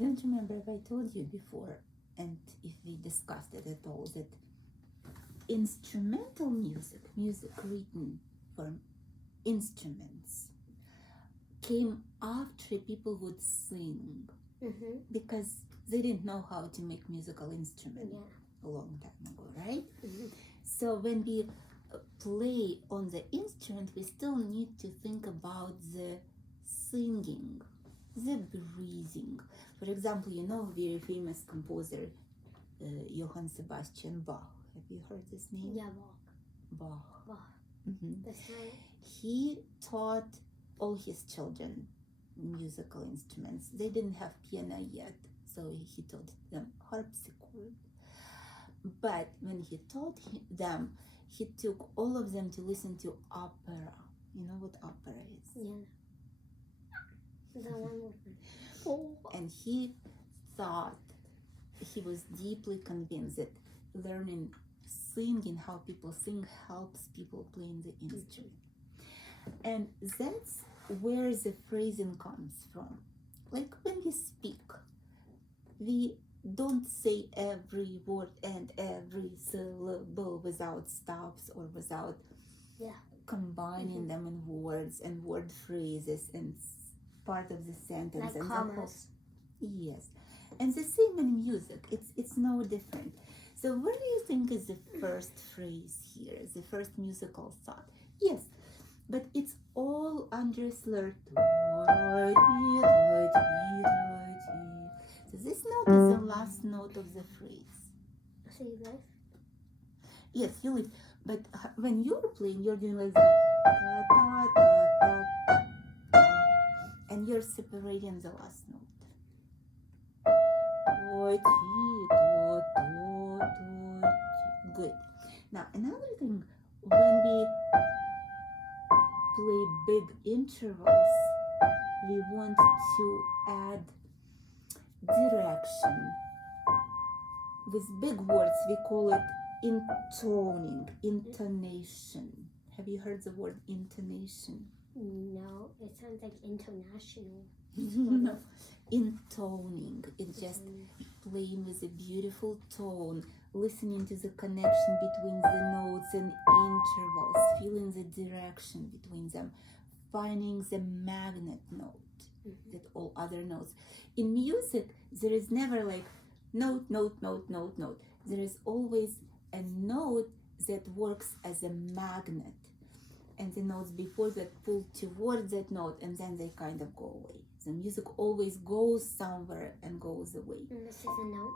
don't remember if I told you before, and if we discussed it at all, that instrumental music written for instruments, came after people would sing, because they didn't know how to make musical instruments a long time ago, right? So when we play on the instrument, we still need to think about the singing, the breathing. For example, you know very famous composer Johann Sebastian Bach. Have you heard this name? Yeah, Bach. That's right. He taught all his children musical instruments. They didn't have piano yet, so he taught them harpsichord. But when he taught them, he took all of them to listen to opera. You know what opera is? Yeah. The one with And he thought, he was deeply convinced that learning singing, how people sing, helps people playing the instrument. And that's where the phrasing comes from. Like when we speak, we don't say every word and every syllable without stops or without combining them in words and word phrases and part of the sentence. Like and commas. Yes. And the same in music. It's no different. So what do you think is the first phrase here, the first musical thought? Yes, but it's all under slur. So this note is the last note of the phrase. So you live? Yes, you live. But when you're playing, you're doing like that. And you're separating the last note. Good. Now, another thing, when we play big intervals, we want to add direction. With big words, we call it intonation. Have you heard the word intonation? No, it sounds like international. No, intoning. It's just playing with a beautiful tone, listening to the connection between the notes and intervals, feeling the direction between them, finding the magnet note that all other notes. In music, there is never like note, note, note, note, note. There is always a note that works as a magnet. And the notes before that pull towards that note, and then they kind of go away. The music always goes somewhere and goes away. And this is a note?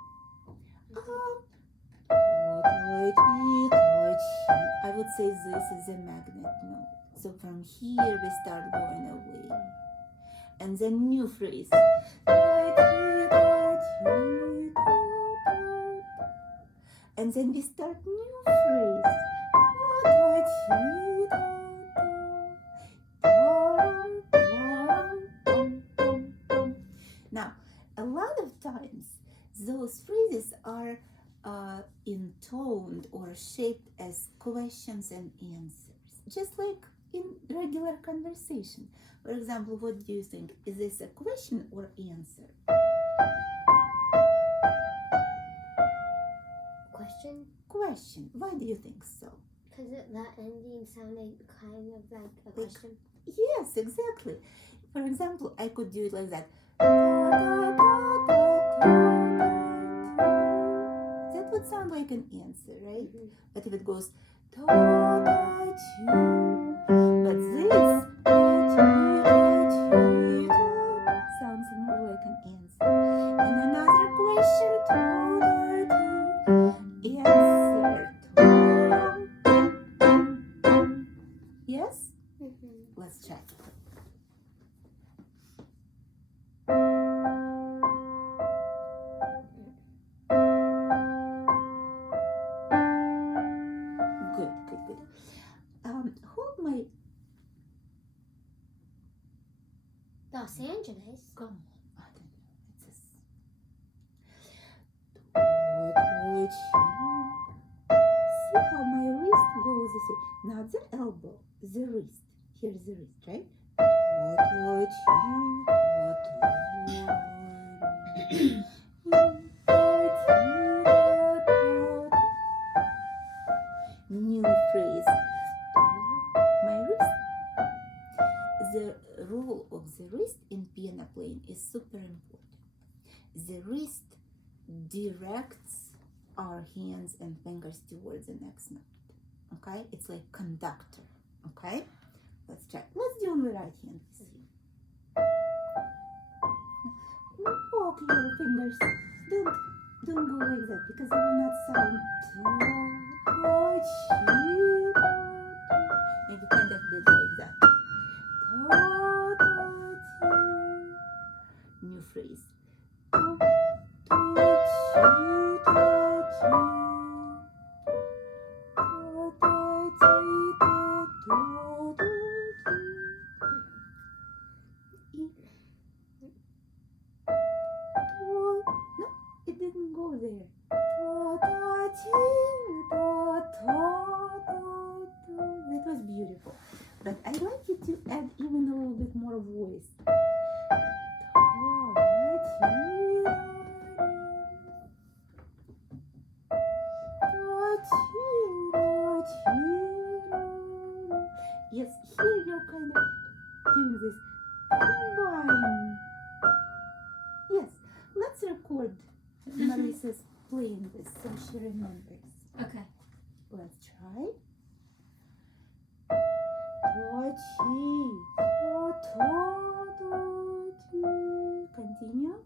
I would say this is a magnet note. So from here we start going away. And then new phrase. And then we start new phrase. Now, a lot of times those phrases are intoned or shaped as questions and answers, just like in regular conversation. For example, what do you think? Is this a question or answer? Question? Question. Why do you think so? Because that ending sounded kind of like a question. Yes, exactly. For example, I could do it like that. That would sound like an answer, right? But if it goes but this sounds more like an answer. And another question, answer. Yes? Let's try. Good. Hold my... Los Angeles? Come on. I don't know. It's See how my wrist goes this way. Not the elbow, the wrist. Here's the wrist, right? New phrase. My wrist. The role of the wrist in piano playing is super important. The wrist directs our hands and fingers towards the next note. Okay? It's like conductor. Okay? Let's try. Let's do on the right hand. Walk your fingers. Don't go like that because it will not sound. Maybe kind of did like that. New phrase. No, it didn't go there. That was beautiful. But I'd like you to add even a little bit more voice. Yes, here you're kind of doing this combine. Yes, let's record Marissa's playing this so she remembers. Okay. Let's try. Continue.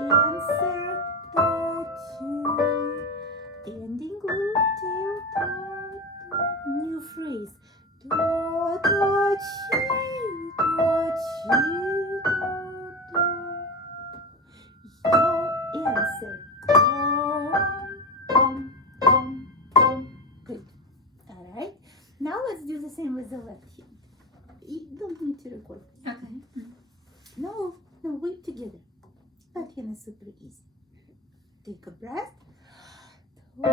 Answer. Ending loop till new phrase. Answer. Good. All right. Now let's do the same with the left hand. You don't need to record. Okay. No, wait together. Left hand is super easy. Take a breath. Wait.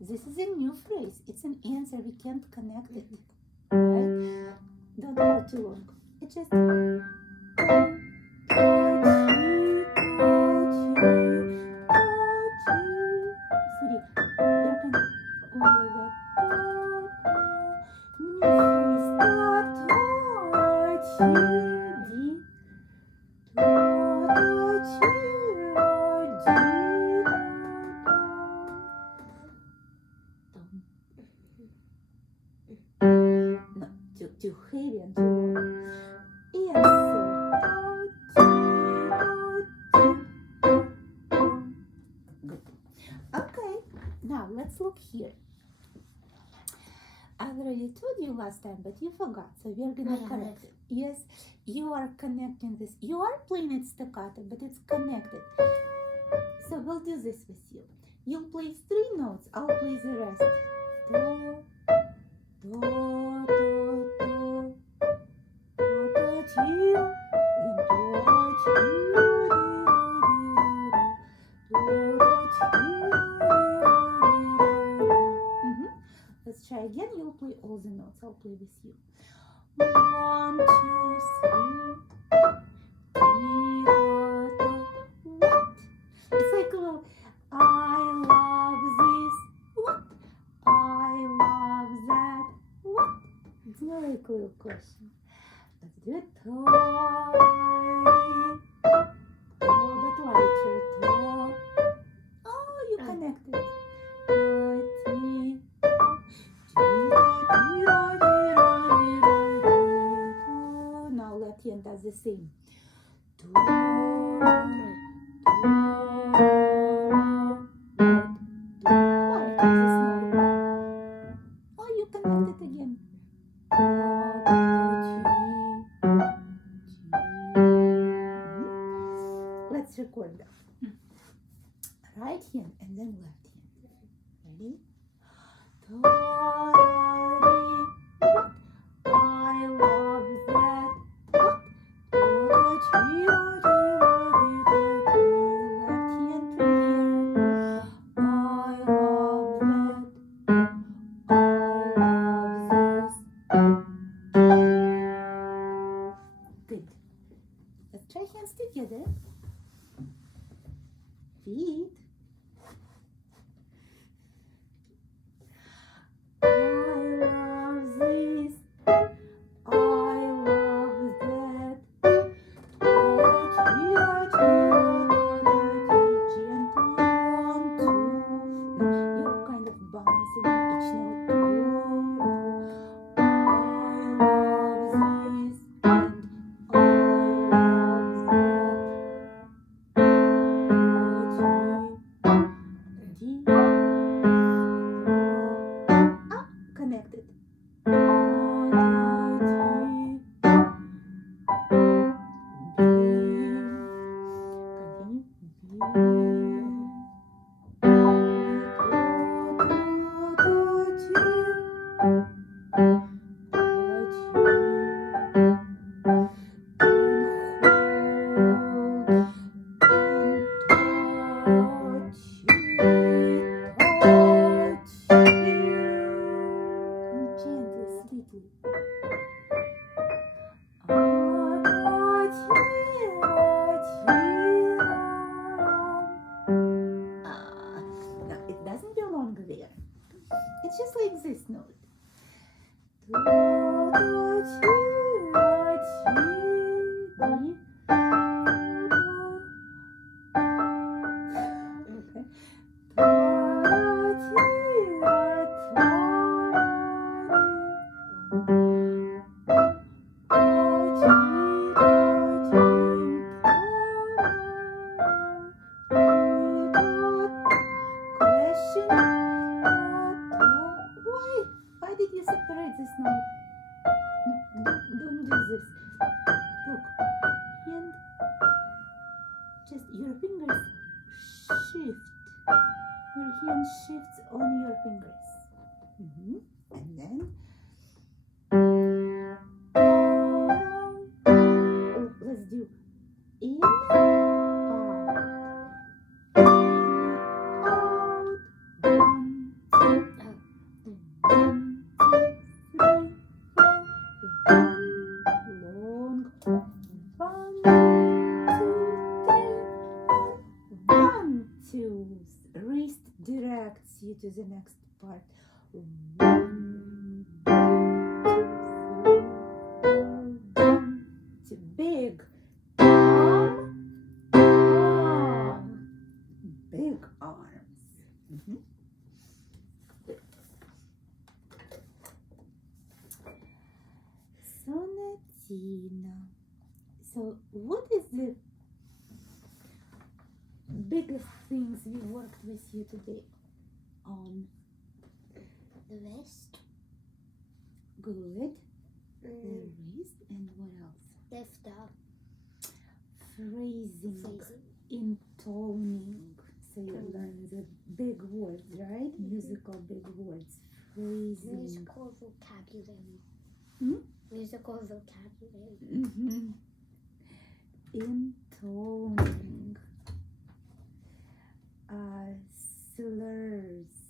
This is a new phrase. It's an answer. We can't connect it. Alright? Don't hold too long. It's just too heavy and too long. Good. Okay, now let's look here. I already told you last time, but you forgot, so we're gonna correct it. Yes, you are connecting this. You are playing it staccato, but it's connected. So we'll do this with you. You'll play 3 notes. I'll play the rest. Do, do, do, do, do, do, Let's try again. You'll play all the notes. I'll play with you. 1, 2, 3, 4, 5. What? It's like a little. I love this. What? I love that. What? It's not like a little question. Let's do it. A bit lighter. Oh, you connected. Now left hand does the same. Oh, you connected again. Let's record that. Right hand and then left hand. Ready? I love that. What? Left hand again. I love that. I feet. I love this. I love that. You're kind of bouncing each note. I love this and I love that. Connected. Gently, sweetly. No, it doesn't belong there. It's just like this note. Why did you separate this note? Don't do this. Look, hand, just your fingers shift. Your hand shifts on your fingers. And then let's do in, out, in, out, 1, 2, 1, 2, 3, 4, 1, long, 1, 2, 3, 1, 2. Wrist directs you to the next part. 1, 2, 3, 4, 1, 2. Big arm, arm, big arms. Sonatina. So, what is the biggest things we worked with you today on? The wrist. Good. The wrist and what else? Lift up. Phrasing. Intoning. So you learn the big words, right? Musical big words. Phrasing. Musical vocabulary. Musical vocabulary. Intoning. Slurs.